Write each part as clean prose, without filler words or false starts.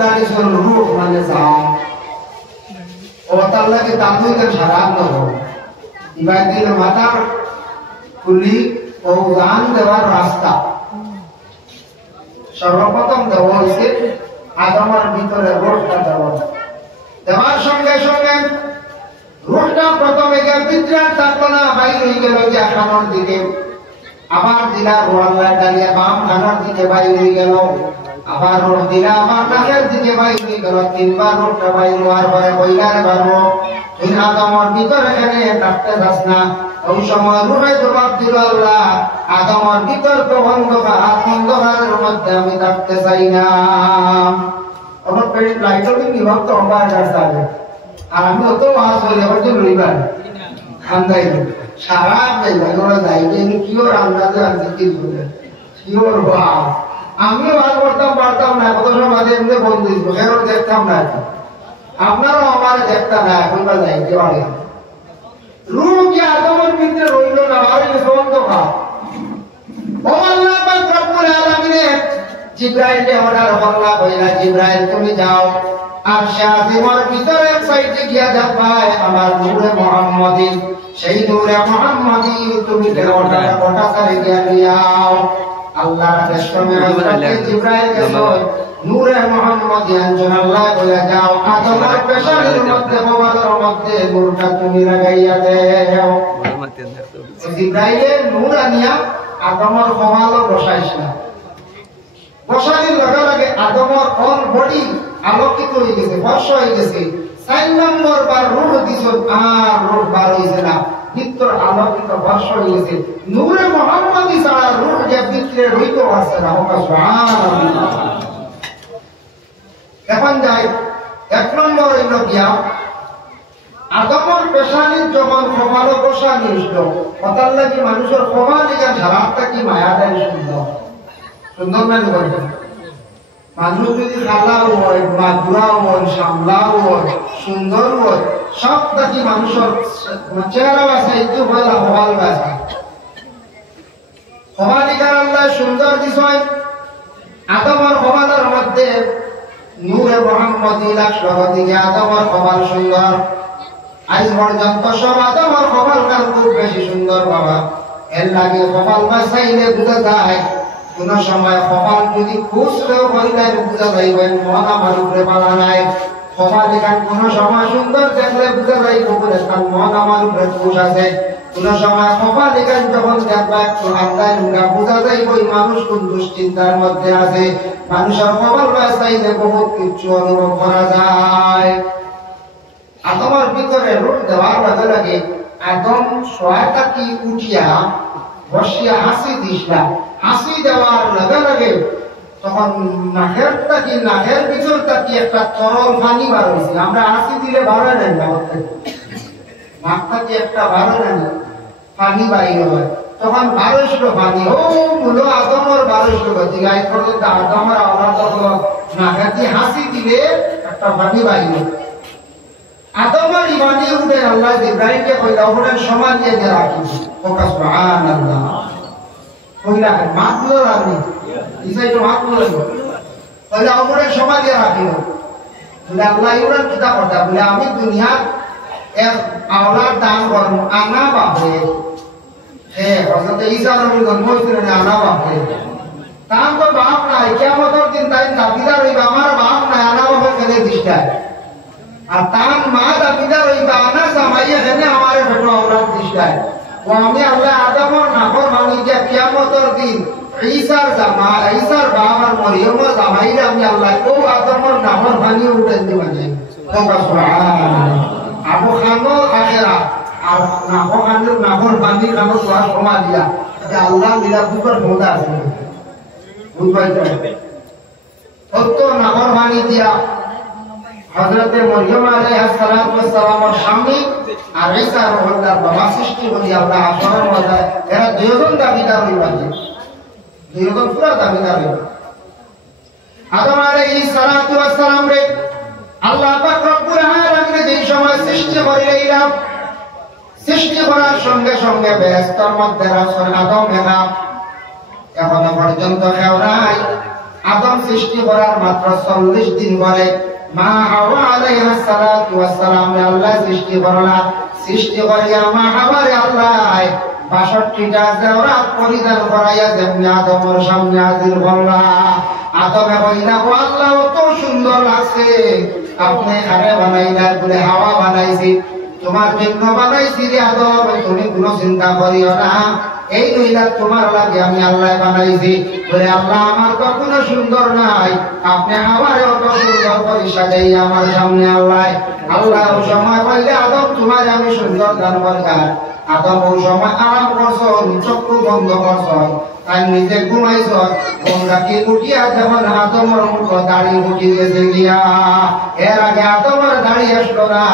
গাড়ি চল রূপ মানে যাও ও তার লাগে তাঁতুই গান সারা নব এবার দিন মাথার কুলি ও গান দেওয়ার রাস্তা সর্বপ্রথম দেওয়া হয়েছে আদমের ভিতরে রোহটা দেওয়ার সঙ্গে সঙ্গে রোহটা প্রথমে গিয়ে ভিতরে থাকলো না বাইর হয়ে গেল যে খানোর দিকে আবার দিলা রোয়াল্লা ডালিয়া বাম খানোর দিকে বাইর হয়ে গেল আবার রোহ দিলা আবার ডালের দিকে বাইর হয়ে গেল তিনবার রোহটা বাইর হওয়ার পরে বইলার বারো তুই আদমের ভিতরে এখানে ডাকতে যাস না ওই সময় রুহে জবাব দিল আল্লাহ আদমের ভিতর তো অন্ধকারের মধ্যে আমি থাকতে চাই না আমার পেট লাইটও বিভক্ত হবার রাস্তা আর আমি অত ওয়াজ বলি আমার জন্য রইবার খান্দাই সারা বেলা যাইবে কিও রান্নাতে আনতে কি বলে কিওর বাপ আমিও ওয়াজ করতাম পারতাম না কত সময় মাঝে এমনি বন্ধু হেরো দেখতাম না আপনারাও আমার দেখতাম না এখন বা যাইতে পারে রূহ কি আদমের ভিতরে রইল না আর এই অন্ধকার ও আল্লাহ পাক রব্বুল আলামিন জিবরাইলকে অর্ডার করলা কইলা জিবরাইল তুমি যাও আর শাহিমার ভিতরে এক সাইডে গিয়া যাবাই আমার নূরে মুহাম্মদী সেই নূরে মুহাম্মদী তুমি অর্ডার কোটা করে গিয়া নিয়াও আল্লাহর দেশমে হযরত জিবরাইলকে কই নূরে মুহাম্মদী আনজন আল্লাহ কইলা যাও আদমের পেশানির মধ্যে মোবারকের মধ্যে নূরটা তুমি লাগাইয়া দাও জিবরাইলের নূর আনিয়া আদমের কপালে বসাইছ না বসানোর লগে লগে আদমের অল বডি আলোকিত হয়ে গেছে বর্ষ হয়ে গেছে 4 নম্বর বার রূহ দিছ আর রূহ বার হইছে না ভিতর আলোকিত বর্ষ হয়ে গেছে নূরে মুহাম্মদী ছাড়া রূহ যে ভিতরে রইতো আছে না সুবহানাল্লাহ এখন যাই 1 নম্বর হইল গিয়া আদমের পেশানির যখন কপালে বসানি হইল কথার লাগি মানুষের কপাল দিকে ধারাটা কি মায়া দেয় সুন্দর সুন্দর না বলবেন মানুষ যদি খালাও হয় মাদুরাও হয় সামলাও হয় সুন্দর হয় সবটা কি মানুষের চেহারা আছে একটু বলা হওয়াল আছে হওয়ালিকার আল্লাহ সুন্দর দিশয় আদমের কপালের মধ্যে নূরে মুহাম্মদী লাখলহ দিকে আদমের কপাল সুন্দর আজ পর্যন্ত সব আদমের কপালকার খুব বেশি সুন্দর বাবা এর লাগে কপাল বাসাইলে বুঝা যায় কোন সময় কপাল যদি খুশলেও হইলে বুঝা যাইবেন মন আমার উপরে পালা নাই কপাল এখান কোন সময় সুন্দর দেখলে বুঝা যাইব বলে তার মন আমার উপরে খুশ আছে কোন সময় কপাল এখান যখন দেখবা একটু আল্লাহ বুঝা যাইব মানুষ কোন দুশ্চিন্তার মধ্যে আছে মানুষের কপাল বাসাইলে বহুত কিছু অনুভব করা যায় আদমের ভিতরে রূপ দেওয়ার লগে লগে আদম সহায়তা কি উঠিয়া বসিয়া হাসি দিসলা হাসি দেওয়ার লগে লগে তখন নাকের ভিতর থাকি একটা তরল পানি বার হয়েছে আমরা হাসি দিলে বাড়ে নেন নাক থাকি একটা বাড়ে নেন পানি বাইরে হয় তখন 1200 পানি ও মূল আদমের 1200 গতি গাই পর্যন্ত আদমের আওলাদ নাকাতি হাসি দিলে একটা পানি বাইরে আদমের ইমানি উঠে আল্লাহ ইব্রাহিমকে কইলা ওখানে সমান দিয়ে রাখি ওকা সুবহানাল্লাহ কইলা মাতলো রাখি ইসাইটো মাতলো কইলা ওখানে সমান দিয়ে রাখি বলে আল্লাহ ইউরান কিতা কথা বলে আমি দুনিয়া এক আওলাদ দান করব আনা বাপরে হযরত ঈসা নবী জন্ম হইছিলেন আনা বাপরে তার তো বাপ নাই কিয়ামতের দিন তাই দাবিদার হইবা আমার বাপ নাই আনা বাপরে কেন দিশটায় আর তার মা দাবিদার হইবা আনা জামাইয়া কেন আমার বেটো আওলাদ দিশটায় ও আমি আল্লাহ আদমের নাফর মানি যে কিয়ামতের দিন ঈসার বাপ আর মরিয়মের জামাইরা আমি আল্লাহ ও আদমের নাফর মানি উঠেন দিবা নাই সুবহানাল্লাহ আবু খানো আখেরা আর নাফর মানি খানো সোয়া সমা দিয়া যে আল্লাহ মিলা বুকর মোদা আছে বুঝবাই তো কত নাফর মানি দিয়া হযরত মরিয়ম আলাইহিস সালামের স্বামী আর ঈসা রহমানের বাবা সৃষ্টি হলি আল্লাহ আসরের মধ্যে এরা দুইজন দাবিদার হইবা দুইজন পুরা দাবিদার হইবা আদম আলাইহিস সালাম রে আল্লাহ পাক রব্বুল আলামিন যেই সময় সৃষ্টি করিলেন সৃষ্টি করার সঙ্গে সঙ্গে বেহেশতের মধ্যে রাসূল আদম একা এখনো পর্যন্ত কেউ নাই আদম সৃষ্টি করার মাত্র 40 দিন পরে মা হাওয়া আলাইহিস সালাতু ওয়াস সালাম আল্লাহ সৃষ্টি করলা। সৃষ্টি করিয়া মা হাওয়ারে আল্লাহ ৬২টা জেওরাত পরিধান করাইয়া যেমনি আদমের সামনে হাজির করলা। আদমে কইলা, ও আল্লাহ কত সুন্দর লাগছে, আপনি আরে বানাইলা বলে হাওয়া বানাইছি, তোমার জন্য বানাইছি রে আদম, তুমি কোনো চিন্তা করিও না, এই মহিলা তোমার লাগে আমি আল্লাহ বানাইছি। বলে আল্লাহ আমার তো কোনো সুন্দর নাই, আপনি হাওয়ারে অত সুন্দর করে সাজাই আমার সামনে আল্লাহ। আল্লাহ ও সময় কইলে আদম তোমার আমি সুন্দর দান করলাম। আদম ও সময় আরাম করছ, চক্ষু বন্ধ করছ, আর নিজে ঘুমাইছ, তোমরাকে উঠিয়া যেমন আদমের মুখ দাড়ি উঠি গেছে গিয়া। এর আগে আদমের দাড়ি আসলো না।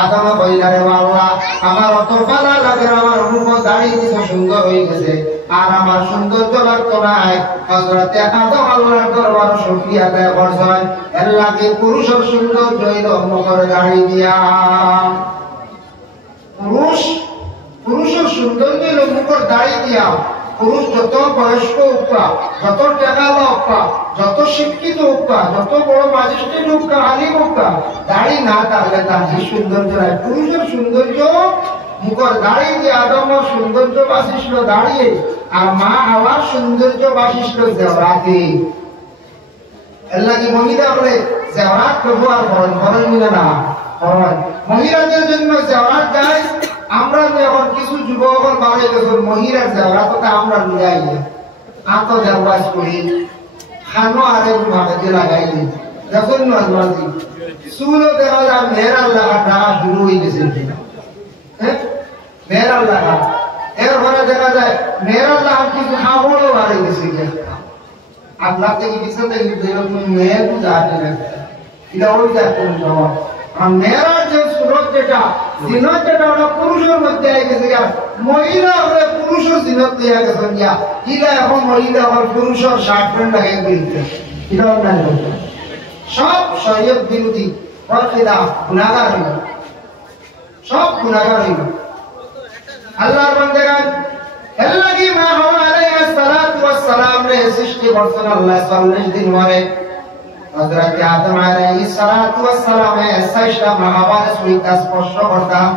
আদম কইলা, রে আল্লাহ আমার অত ভালো লাগে, আমার মুখ দাড়ি দিতে সুন্দর হয়ে গেছে, আর আমার সৌন্দর্য লাগতো নাই। হযরতে আদম আল্লাহর দরবারে শুকরিয়া আদায় করছেন, এর লাগে পুরুষের সৌন্দর্য হইল মুখের দাড়ি দিয়া। পুরুষের সৌন্দর্য হইল মুখের দাড়ি দিয়া। পুরুষ যত বয়স্ক উৎপা, যত টেকালা উৎপা, যত শিক্ষিত উৎপা, যত বড় ম্যাজিস্ট্রেট উৎপা, আলিম উৎপা, দাড়ি না থাকলে তার যে সৌন্দর্য নাই। পুরুষের সৌন্দর্য মুখের দাড়ি দিয়ে। আদমের সৌন্দর্য বাসিছিল দাঁড়িয়ে, আর মা হাওয়ার সৌন্দর্য বাসিছিল জেওরাতে। এর লাগে মহিলা বলে জেওরাত ব্যবহার করেন, করেন মিলে না করেন। মহিলাদের জন্য জেওরাত যায়। আমরা এখন কিছু যুবক বাড়ে গেছেন মহিলার জেওরাত আমরা মিলাই আত জেওয়াজ করি, খানো আরে ভাবে দিয়ে লাগাই দিই। দেখুন নজমাজি চুলও দেখা যায় মেয়েরার লাগা টাকা শুরু হয়ে গেছে, মেয়েরার লাগা। এরপরে দেখা যায় মেয়েরার লাগা কিছু খাবারও বাড়ে গেছে। আপনার থেকে কিছু মেয়ে পূজা এটা ওই যাচ্ছেন জবাব। আর মেয়েরার যে সুরত যেটা জিনত যেটা ওটা পুরুষের মধ্যে আই গেছে, মহিলা হলে পুরুষের জিনত দিয়ে গেছে গিয়া। ইলা এখন মহিলা হল পুরুষের শার্ট প্যান্ট লাগাই দিচ্ছে, এটাও না সব শরীয়ত বিরোধী, গুনাহগার হইল, সব গুনাহগার হইল। আল্লাহর বান্দাগণ এর লাগি মা হাওয়া আলাইহিস সালাতু ওয়াস সালাম রে সৃষ্টি করছেন আল্লাহ 40 দিন পরে। হযরত আদম আলাইহিস সালাতু ওয়াস সালাম এসাইশা মা হাওয়ার সুইতা স্পর্শ করতাম।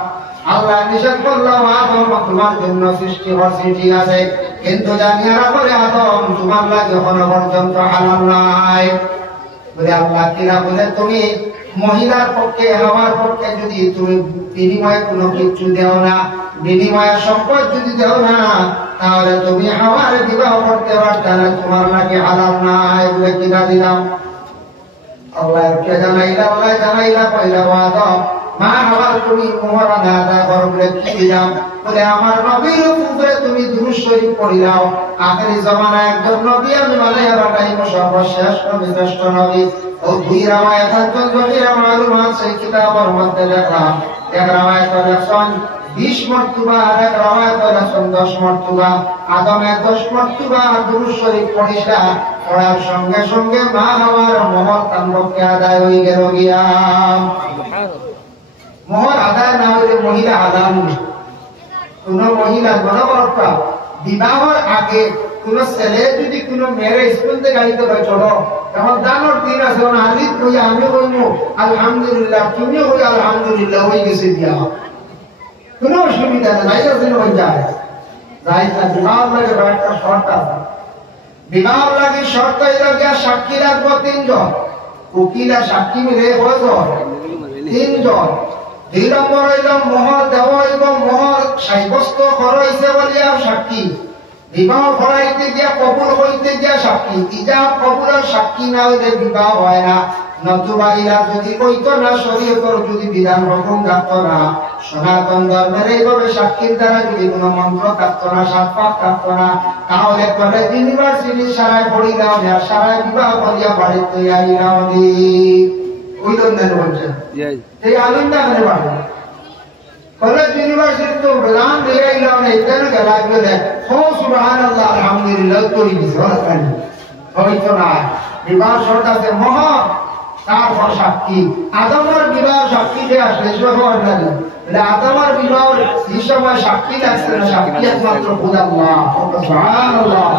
আল্লাহ নিষেধ করলো, আদম তোমার জন্য সৃষ্টি করছি ঠিক আছে, কিন্তু জানিয়ে রাখো আদম তোমার লাগে এখনো পর্যন্ত হালাল নাই। বলে আল্লাহ কিনা বলে তুমি মহিলার পক্ষে হাওয়ার পক্ষে যদি তুমি বিনিময়ে কোনো কিছু দেও না, বিনিময়ে সম্পদ যদি দেও না, তাহলে তুমি হাওয়ার বিবাহ করতে পারতে না, তোমার লাগে হালাল নাই বলে কিনা দিলাম। আল্লাহকে জানাইলা, আল্লাহ জানাইলা পয়লা আদম মা হাওয়ার তুমি মোহরানা আদায় করো বলে কি দিলাম। বলে আমার নবীর উপরে তুমি দুরূদ শরীফ পড়িলাও। আখেরি জামানায় একজন নবী আমি বানাইয়া পাঠাইব, সর্বশেষ নবী, শ্রেষ্ঠ নবী। ও দুই রামায়াত একজন জহিরা মালুমাত সেই কিতাবের মধ্যে দেখলাম। এক রামায়াত লেখছেন 20 মর্তবা, আর এক রামায়াত লেখছেন 10 মর্তবা। আদমের 10 মর্তবা দুরূদ শরীফ পড়িসা, পড়ার সঙ্গে সঙ্গে মা হাওয়ার মোহর তার পক্ষে আদায় হয়ে গেল গিয়া। মোহর আদায় না হলে মহিলা আদান। কোন মহিলা গণবরতা বিবাহের আগে কোন ছেলে যদি কোন মেয়ের স্কুল থেকে গাড়িতে পারে চলো, এখন দানোর দিন আছে, আলিফ হই আমি হইব আলহামদুলিল্লাহ, তুমি হই আলহামদুলিল্লাহ, হয়ে গেছে দিয়া কোন অসুবিধা নেই। যায় যাই না, বিবাহ লাগে একটা শর্ত আছে। বিবাহ লাগে শর্ত হইল গিয়া সাক্ষী রাখবো 3 জন, উকিলা সাক্ষী মিলে কয়জন? 3 জন। 2 নম্বর হইল মোহর দেওয়া হইব, মোহর সাব্যস্ত করা হইছে বলিয়া সাক্ষী। বিবাহ করাইতে গিয়া কবুল হইতে গিয়া সাক্ষী। ইজাব কবুলের সাক্ষী না হইলে বিবাহ হয় না। নতুবা ইলা যদি কইতো না, শরীয়তের যদি বিধান হুকুম থাকতো না, সনাতন ধর্মের এইভাবে সাক্ষীর দ্বারা যদি কোনো মন্ত্র থাকতো না, 7 পাক থাকতো না, তাহলে কলেজ ইউনিভার্সিটি সারায় পড়ি দাও না, সারায় বিবাহ করিয়া বাড়িতে আইলাও নি। ওই ধরনের বলছেন এই আনন্দ এখানে বাড়বে। কলেজ ইউনিভার্সিটি তো বেলান দিয়ে আইলাও না, এখানে লাগবে দেখ হো সুবহানাল্লাহ আলহামদুলিল্লাহ করি দিছে, হয়তো না। বিবাহ শর্ত আছে মোহর, তারপর সাক্ষী। আদমের বিবাহ সাক্ষী যে আসলে আদমের বিবাহ এই সময় সাক্ষী লাগছে না, সাক্ষী একমাত্র খোদা আল্লাহ। সুবহানাল্লাহ।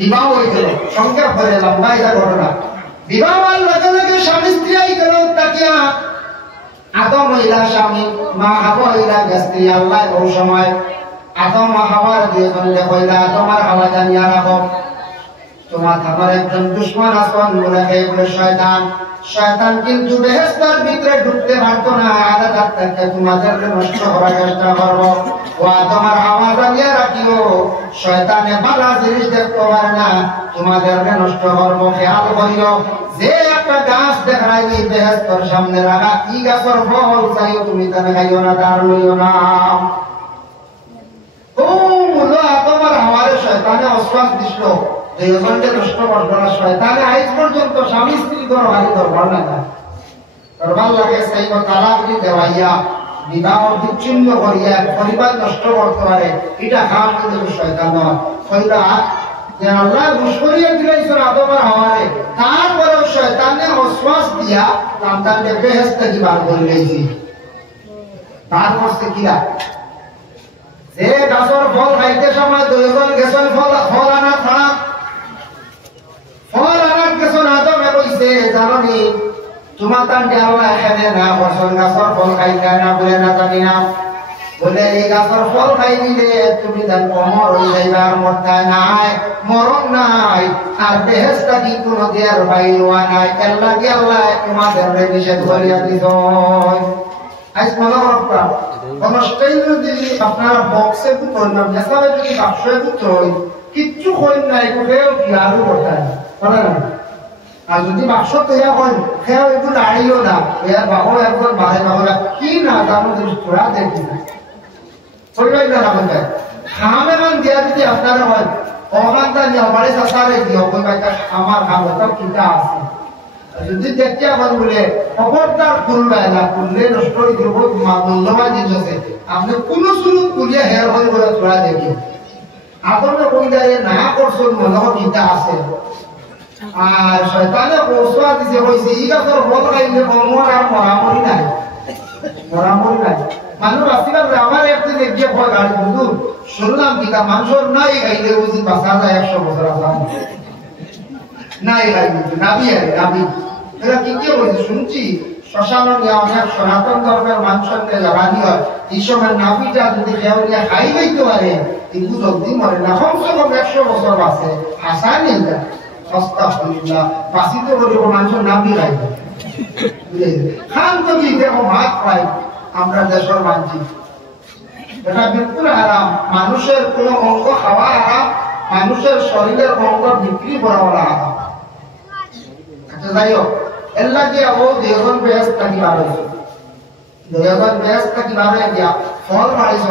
বিবাহ হয়ে গেল, সংখ্যা করে লম্বা এটা ঘটনা। বিবাহ হওয়ার লগে লগে স্বামী স্ত্রী হয়ে গেল, তাকিয়া আদম হইলা স্বামী, মা হাওয়া হইলা স্ত্রী। আল্লাহ ওই সময় আদম হাওয়ার দুইজনে কইলা, তোমার হাওয়া জানিয়া রাখো, তোমার আমার একজন দুশমন আসন বলে বলে শয়তান। শয়তান কিন্তু বেহেশতের ভিতরে ঢুকতে পারতো না, আদা থাকতে তোমাদেরকে নষ্ট করার চেষ্টা করবো। ও তোমার হাওয়া জানিয়া রাখিও, শয়তানে ভালো জিনিস দেখতে পারে না, তোমাদেরকে নষ্ট করবো। খেয়াল করিও, যে একটা গাছ দেখাইনি বেহেশতের সামনে রাখা, ই গাছের ফল চাইও তুমি তাহলে খাইও না, তার লইও না। ও মুলো তোমার হাওয়ারে শয়তানে অশ্বাস দিছিল, দুইজনকে নষ্ট করবো না। শয়তানে আজ পর্যন্ত স্বামী স্ত্রী দরবারি দরবার না দরবার লাগে চাইব তালাক দেওয়াইয়া বিবাহ বিচ্ছিন্ন করিয়া পরিবার নষ্ট করতে পারে, এটা কাম কিন্তু শয়তান নয়। কইলা যে আল্লাহ ঘুষ করিয়া দিলাইছেন আদমের হাওয়ারে, তারপরেও শয়তানে অশ্বাস দিয়া সন্তানকে বেহেশত থেকে বার করে লইছি। তারপর সে কিরা যে গাছের ফল খাইতে সময় দুইজন গেছেন ফল আনা থাক, ফল আনার গেছেন আদমে কইছে জানি তোমার তানকে আল্লাহ এখানে না বসন গাছের ফল খাইতে না বলে না জানি না, বলে এই গাছের ফল খাই দিলে তুমি তার অমর হয়ে যাইবা, আর মরতায় নাই, মরণ নাই, আর বেহেশত কি কোনো দেয়ার বাইরওয়া নাই। আল্লাহ কি আল্লাহ তোমাদের নিষেধ করিয়া দিছ। আজ মনে করবা কোন স্টাইল যদি আপনারা বক্সে পুতর না মেসাবে যদি বাক্সে পুতর কিচ্ছু কইন নাই, কোথাও কি আরো বটায় বলে না। আর যদি বাক্স তৈরি করেন সেও একটু দাঁড়িয়েও না, এর বাবু একজন বাড়ে বাবুরা কি না জানো যদি তোরা দেখি না পরিবার না রাখা যায়। খামে মান দিয়া যদি আপনারা হয় অকান্তা নিয়ে বাড়ি চাষারে দিও, ওই বাচ্চা আমার খাবো তো কিটা আছে। যদি দেখতে আমার বলে খবরদার খুলবে না, খুললে নষ্ট হয়ে দিব, মূল্যবান জিনিস আছে, আপনি কোনো শুরু খুলিয়া হের হয়ে বলে তোরা দেখি আপনার কইদারে না করছেন মনে হয় কিটা আছে। আর শয়তানে পৌঁছা দিছে কইছে ই গাছের ফল খাইলে অমর আর মরামরি নাই, মরামরি নাই। মানুষ আসিলাম আমার একদিন এগিয়ে ভয় গাড়ি হুজুর শুনলাম কিটা মানুষের নাই খাইলে বুঝি বাঁচা যায় 100 বছর আসাম নাই খাইলে নাবি আরে নাবি এরা কি কি বলছে শুনছি শ্মশান নিয়ে অনেক সনাতন ধর্মের মানুষকে জ্বালানি হয়, এই সময় নাবিটা যদি কেউ নিয়ে খাই হইতে পারে কিন্তু জলদি মরে না, কমসে কম 100 বছর বাঁচে। হাসা নেই না সস্তা হইলা বাঁচিতে বলিব মানুষের নাবি খাইবে খান তো কি দেখো ভাত খাই আমরা দেশের মানছি, এটা বিলকুল হারাম। মানুষের কোন অঙ্গ খাওয়া হারাম, মানুষের শরীরের অঙ্গ বিক্রি করা হারাম। আচ্ছা যাই হোক, এর লাগে ও দুজন বেহেশত থাকি বার হয়েছে, দুজন বেহেশত থাকি বার হয়ে গিয়া ফল বাড়িছ।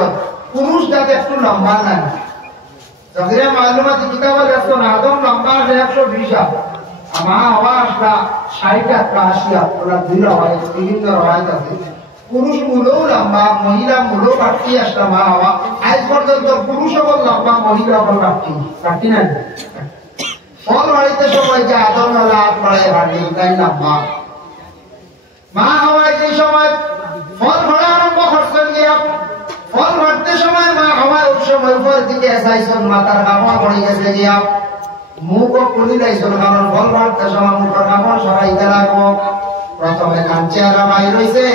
পুরুষ যাতে একটু লম্বা নাই, যাদের মালুমাতি কিতাবে লেখছেন আদম লম্বা 120, আমার হওয়া আসলা 60 80, ওরা দুই হয় বিভিন্ন রওয়ায়াত আছে। পুরুষ মূলও লম্বা, মহিলা মূলও কাটতি আসলা মা হওয়া। আজ পর্যন্ত পুরুষ হল লম্বা, মহিলা হল কাটতি নাই। ফল বাড়িতে সময় যে আদম হাত বাড়ায় বাড়ি তাই লম্বা। মা হওয়ায় যে সময় ফল ভরা আরম্ভ করছেন গিয়া, ফল ভরতে সময় মা হওয়ায় ওই সময় উপর দিকে এসাইছেন, মাথার কাপড় পড়ে গেছে গিয়া, মুখও খুলি লাইছেন, কারণ ফল ভরতে সময় মুখের কাপড় সরাইতে লাগবো। প্রথমে কান চেহারা বাইর হইছে,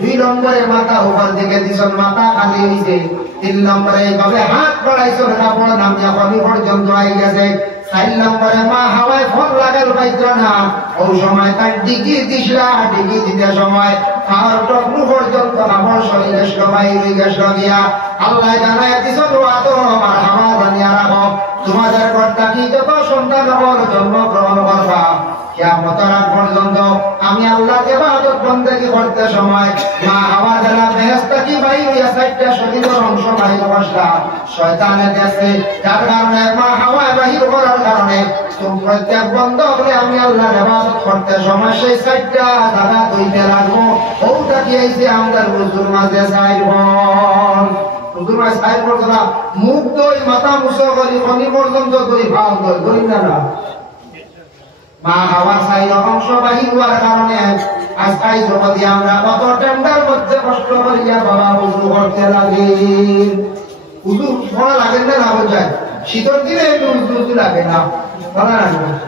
2 নম্বরে মাথার উপর দিকে দিছেন, মাথা খালি হইছে, 3 নম্বরে এইভাবে হাত বাড়াইছেন, কাপড় নামিয়া কলি পর্যন্ত আই গেছে, 4 নম্বরে মা হাওয়ায় ফল লাগাল পাইত না, ওই সময় তার ডিগি দিছিলা, ডিগি দিতে সময় আর টকলু পর্যন্ত কাপড় শরীরে সবাই হয়ে গেছিল গিয়া। আল্লাহ জানায় দিছেন আদম আমার হাওয়া জানিয়া রাখো, তোমাদের কর্তা কি যত সন্তান হল জন্মগ্রহণ করবা, কিয়ামতের আগ পর্যন্ত আমি আল্লাহকে ইবাদত বন্দেগী করতে সময় মা হাওয়া যারা বেহেশত কি বাইর হইয়া 4টা শরীরের অংশ বাইর করলা, শয়তানে দেখে, যার কারণে মা হাওয়া বাহির করার কারণে তুমি প্রত্যেক বন্ধ বলে আমি আল্লাহর ইবাদত করতে সময় সেই 4টা জায়গা ধুইতে লাগবো। ওটা কি হইছে আমাদের হুজুর মাঝে চাইব, হুজুর মাঝে চাইব না, মুখ দই মাথা মুছো করি খনি পর্যন্ত দই ভাও দই না না। মা হাওয়ার 4 অংশ বাহির হওয়ার কারণে আজকাল জগতে আমরা কত টেন্ডার মধ্যে কষ্ট করিয়া বাবা উজু করতে লাগি। উজু করা লাগে না না বোঝায়, শীতের দিনে লুজ লুজ লাগে না, ভালো লাগে।